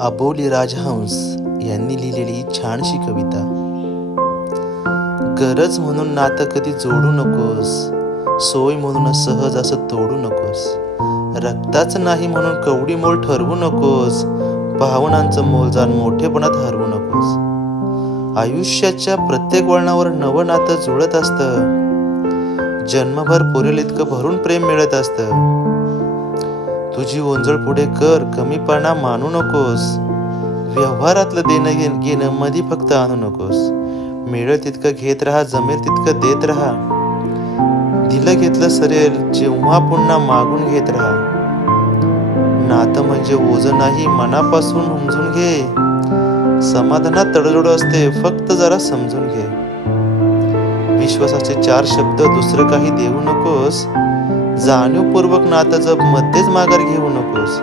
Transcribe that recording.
अबोली राजहंस यांनी लिहिलेली छानशी कविता. गरज म्हणून नातं कधी जोडू नकोस, सोय म्हणून सहज असं तोडू नकोस, रक्ताचं नाही म्हणून कवडी मोल ठरवू नकोस, भावनांचं मोलजान मोठेपणात हरवू नकोस. आयुष्याच्या प्रत्येक वळणावर नवं नातं जुळत असतं, जन्मभर पुरेल इतकं भरून प्रेम मिळत असतं. तुझी ओंजळ पुढे कर, कमीपणा मानू नकोस, व्यवहारातलं देणं घेणं मधी फक्त आणू नकोस. मिळेल तितकं घेत राहा, जमेल तितकं देत राहा, दिलं घेतलं सरेल जेव्हा पुन्हा मागून घेत राहा. नातं म्हणजे ओझं नाही, मनापासून उमजून घे, समाधानात तडजोड असते, फक्त जरा समजून घे. विश्वासाचे 4 शब्द, दुसरं काही देऊ नकोस, जाणीवपूर्वक नातं जप, मध्येच माघार घेऊ नकोस.